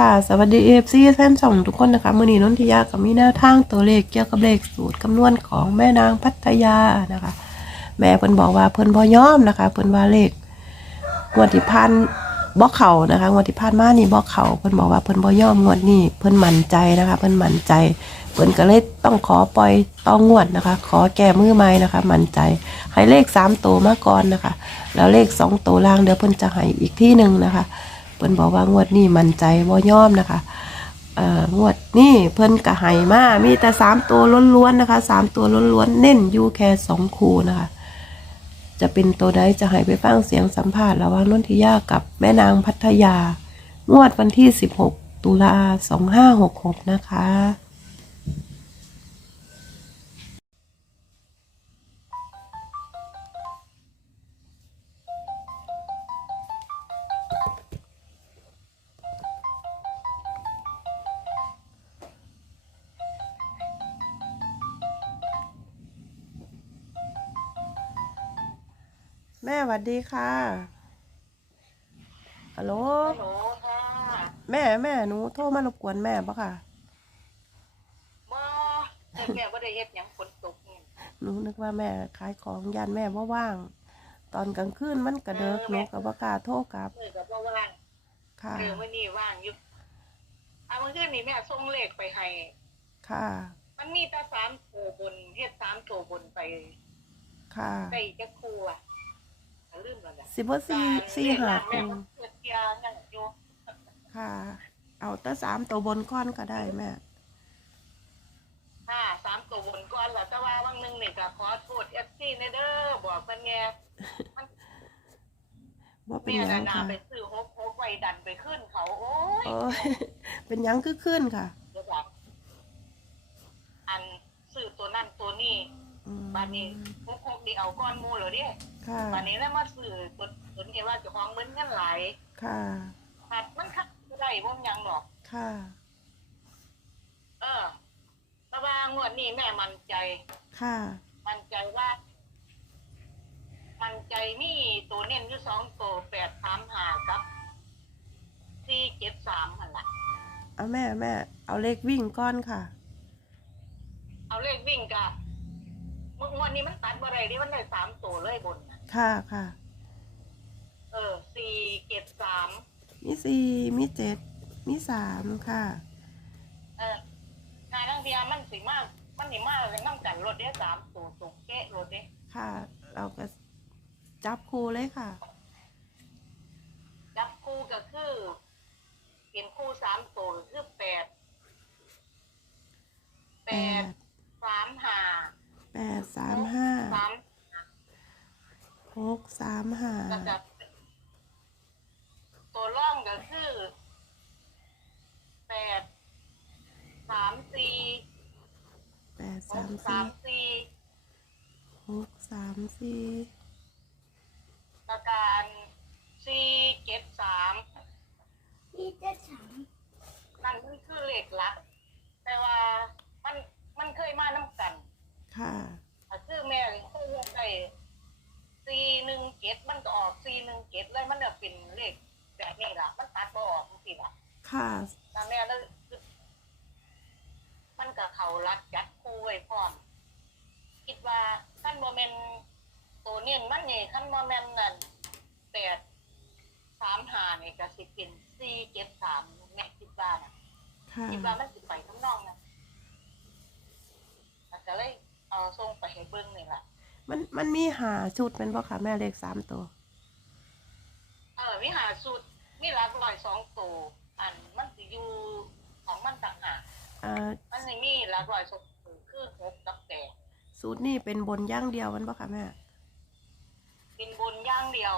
ค่ะ สวัสดีเอฟซีแฟนสองทุกคนนะคะมือนีนนทิยากับมีแนวทางตัวเลขเกี่ยวกับเลขสูตรคำนวณของแม่นางพัทยานะคะ แม่เพิ่นบอกว่าเพิ่นบ่ยอมนะคะเพิ่นว่าเลขงวดที่พันบ่เข่านะคะงวดที่ผ่านมานี่บ่เข่าเพิ่นบอกว่าเพิ่นบ่ยอมงวดนี้เพิ่นมั่นใจนะคะ เพิ่นมั่นใจเพิ่นก็เลยต้องขอปล่อยต้องงวดนะคะ ขอแก้มือใหม่นะคะ มั่นใจให้เลขสามตัวมาก่อนนะคะ แล้วเลขสองตัวล่างเดี๋ยวเพิ่นจะให้อีกที่หนึ่งนะคะ เพิ่นบอกว่างวดนี้มั่นใจบ่ยอมนะคะเอ่องวดนี่เพิ่นกระไห้มามีแต่สามตัวล้วนๆนะคะสามตัวล้วนๆเน้นอยู่แค่สองคูนะคะ จะเป็นตัวใดจะให้ไปฟังเสียงสัมภาษณ์ระหว่างนนทิยากับแม่นางพัทยางวดวันที่ 16 ตุลา2566 นะคะ แม่หวัดดีค่ะฮัลโหลฮัลโหลค่ะแม่แม่หนูโทรมารบกวนแม่ปะค่ะบ่แต่แม่บ่ได้เฮ็ดหยังฝนตกนี่หนูนึกว่าแม่ขายของยันแม่ว่าว่าง ตอนกลางคืนมันกระเดิกหนูกับว่ากล้าโทรกลับมื้อก็บ่ว่างค่ะเออมื้อนี้ว่างอยู่เอามื้อคืนนี้แม่ส่งเลขไปให้ค่ะ มันมีแต่สามตัวบนเฮ็ดสามตัวบนไปค่ะได้จักครูอะก็ ลืมแล้วล่ะสิบสี่สี่หาแม่คูก็เกิดเที่ยนั่นอยู่ค่ะ เอาแต่สามตัวบนก้อนก็ได้แม่ค่ะสามตัวบนก่อนแล้วแต่ว่าบางนึงนี่ก็ขอโทษ FC ในเด้อบอกเพิ่นแง่มันว่าเป็นแม่หยัน่ะงนาค่ะไปซื้อฮกฮกไว้ดันไปขึ้นเขา โอ้ย โอ้ย เป็นหยังคือขึ้นค่ะ เดี๋ยวแบบอันซื้อตัวนั่นตัวนี้อืม บานนี้พวกพวกนี่เอาก้อนหมูเหรอเดิค่ะบานนี้แล้วมาซื้อตัวตัวนี้ว่าเจะของเหมือนกันหลายค่ะหัดมันคัดบ่ได้บ่มีหยังหรอก ค่ะเออแต่ว่างวดนี้แม่มั่นใจ ค่ะมั่นใจว่า มั่นใจมีตัวเน้นอยู่สองตัวแปดสามห้ากับสี่เจ็ดสามหันละเอาแม่แม่เอาเลขวิ่งก้อนค่ะ เอาเลขวิ่งกะ มึงวันนี้มันตัดบ่ได้ดิมันได้สามตัวเลยบนน่ะค่ะค่ะ เออสี่เจ็ดสามมีสี่มีเจ็ดมีสามค่ะ เอองานทั้งเดียมันสิมาก มันสิมากเลยมันกันรถเด้สามตัวตกเก๊ะรถเด้ค่ะ เราก็จับครูเลยค่ะจับคู่ก็คือเป็นคู่สามตัวก็คือแปดแป แป ด ด สามห้า แปด สามห้าสามหกสามห้าแล้วก็ตัวร่องก็คือแปดสามสี่แปดหสากมสาสี่มสี่หกสามสี่ แล้วการสี่เจ็ดสาม พี่จะถาม นั่นมันคือเลขหลัก แต่ว่ามันมันเคยมาน้ำกัน ค่ะ ถ้าคือแม่เคยเรียนได้สี่หนึ่งเจ็ดมันก็ออกสี่หนึ่งเจ็ดเลยมันจะเป็นเลขแบบนี้ล่ะ มันตัดบ่ออกสิ ล่ะค่ะแต่แม่เลยคือมันกับเขารัดจัดคู่ไว้พร้อม คิดว่าขั้นโมเมนตัวเนียนมันนี่ขั้นโมเมนนั่นแปดสามหานี่ก็สิเป็นสี่เจ็ดสามแม่คิดว่านะค่ะ คิดว่ามันสิไปข้างนอกนะแล้วก็เลยเอาส่งไปให้เบิ้งนี่แหละมันมันมีหาชุดเป็นบ่ค่ะแม่เลขสามตัว เออวิหารสุดมีหลักร้อยสองตัว อันมันสิอยู่ของมันต่างหากอ่ามันนี่มีหลักร้อยสองตัวคือหกกับแปดสูตรนี่เป็นบนย่างเดียวมันบ่ค่ะแม่กินบุญอย่างเดียว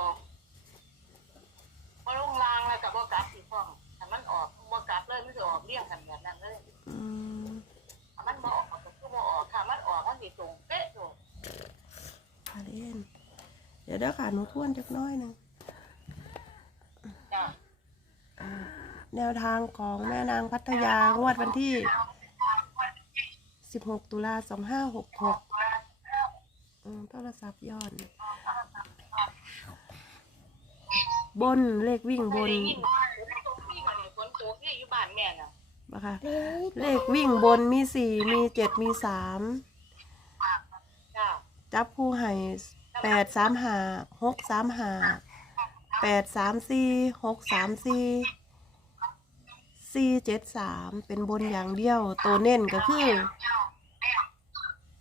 บ่ลงรางแล้วกับบ่กลับสิพ่องถ้ามันออกบ่กลับเลยมันสิออกเลี่ยงกันแบบนั้นเลยอืมถ้ามันบ่ออกก็คือบ่ออกถ้ามันออกมันสิตรงเป๊ะอยู่ค่ะเล่นเดี๋ยวเด้อค่ะหนูทวนจักหน้อยหนึง จ้ะ อ่า แนวทางของแม่นางพัทยางวดวันที่ 16 ตุลา2566อืมโทรศัพท์ย้อน บนเลขวิ่งบนได้ยินว่าตรงนี้ก็นี่ฝนตกพี่อยู่บ้านแม่น่ะนะคะเลขเลขวิ่งบนมีสี่มีเจ็ดมีสามจ้าจับคู่ให้แปดสามหาหกสามหาแปดสามสี่หกสามสี่ สี่เจ็ดสามเป็นบนอย่างเดียวตัวเน้นก็คือ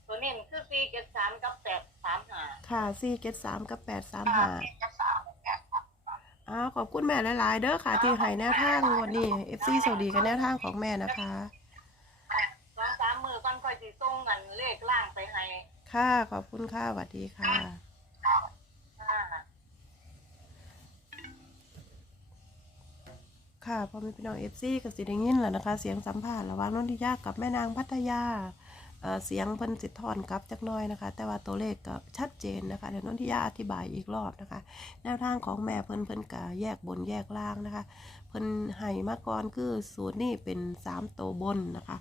ตัวนี้คือสี่เจ็ดสามกับแปดสามห้าค่ะสี่เจ็ดสามกับแปดสามหาอ้าวขอบคุณแม่หลายๆเด้อค่ะ ที่ให้แนวทางวันนี้เอฟซีสวัสดีกับแนวทางของแม่นะคะ สองสามมือก่อนค่อยสิส่งเงินเลขล่างไปให้ ค่ะ ขอบคุณค่ะสวัสดีค่ะ ค่ะพอมีพี่น้องเอฟซีกับสิได้ยินแล้วนะคะ เสียงสัมภาษณ์ระหว่างนนทิยากับแม่นางพัทยาเเสียงเพิ่นสิทอนกลับจักน้อยนะคะ แต่ว่าตัวเลขก็ชัดเจนนะคะเดี๋ยวนนทิยาอธิบายอีกรอบนะคะ แนวทางของแม่เพิ่นเพิ่นก็แยกบนแยกล่างนะคะ เพิ่นให้มาก่อนคือสูตรนี่เป็น3ตัวบนนะคะ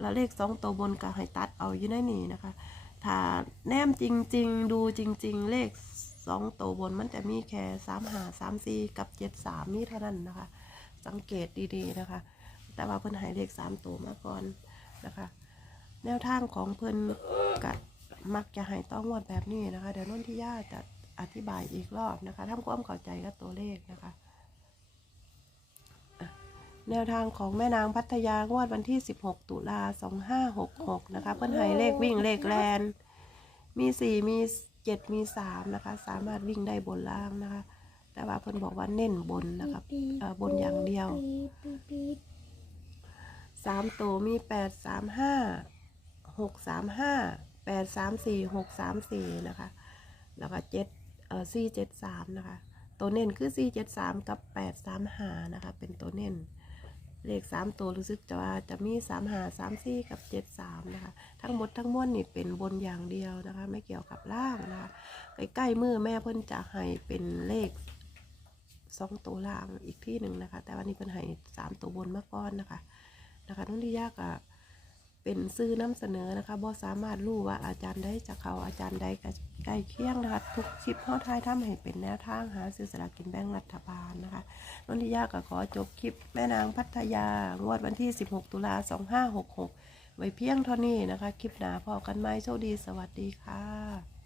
แล้วเลข2ตัวบนก็ให้ตัดเอาอยู่ในนี้นะคะ ถ้าแนมจริง ๆ ดูจริง ๆ เลข2ตัวบนมันจะมีแค่3 5 3 4กับ 7 3นี่เท่านั้นนะคะ สังเกตดีๆนะคะ แต่ว่าเพิ่นให้เลข3ตัวมาก่อนนะคะ แนวทางของเพิ่นกะมักจะให้ต้องวดแบบนี้นะคะ เดี๋ยวนนทิยาจะอธิบายอีกรอบนะคะทำความเข้าใจกับตัวเลขนะคะแนวทางของแม่นางพัทยางวดวันที่ 16 ตุลา 2566 นะคะ เพิ่นให้เลขวิ่งเลขแลน มี 4 มี 7 มี 3 นะคะ สามารถวิ่งได้บนล่างนะคะ แต่ว่าเพิ่นบอกว่าเน้นบนนะครับเอ่อบนอย่างเดียวปี๊ดปี๊ดปี๊ดสามตัวมีแปดสามห้าหกสามห้าแปดสามสี่หกสามสี่นะคะ แล้วก็เจ็ดเอ่อสี่เจ็ดสามนะคะ ตัวเน้นคือสี่เจ็ดสามกับแปดสามห้านะคะ เป็นตัวเน้นเลขสามตัวรู้สึกจะว่าจะมีสามห้าสามสี่กับเจ็ดสามนะคะ ทั้งหมดทั้งมวลนี่เป็นบนอย่างเดียวนะคะ ไม่เกี่ยวกับล่างนะคะ ใกล้ๆมือแม่เพิ่นจะให้เป็นเลข สองตัวล่างอีกที่หนึ่งนะคะ แต่วันนี้เพิ่นให้สามตัวบนมาก่อนนะคะ นะคะนุ่นที่ยากอะเป็นซื้อนำเสนอนะคะบ่สามารถรู้ว่าอาจารย์ได้จากเขาอาจารย์ใดกับใกล้เคียงนะคะทุกคลิปข้าท้ายทำให้เป็นแนวทางหาซื้อสลากกินแบ่งรัฐบาลนะคะนุ่นที่ยากก็ขอจบคลิปแม่นางพัทยางวดวันที่ 16 ตุลา2566 ไว้เพียงเท่านี้นะคะ คลิปหนาพอกันไหมโชคดีสวัสดีค่ะ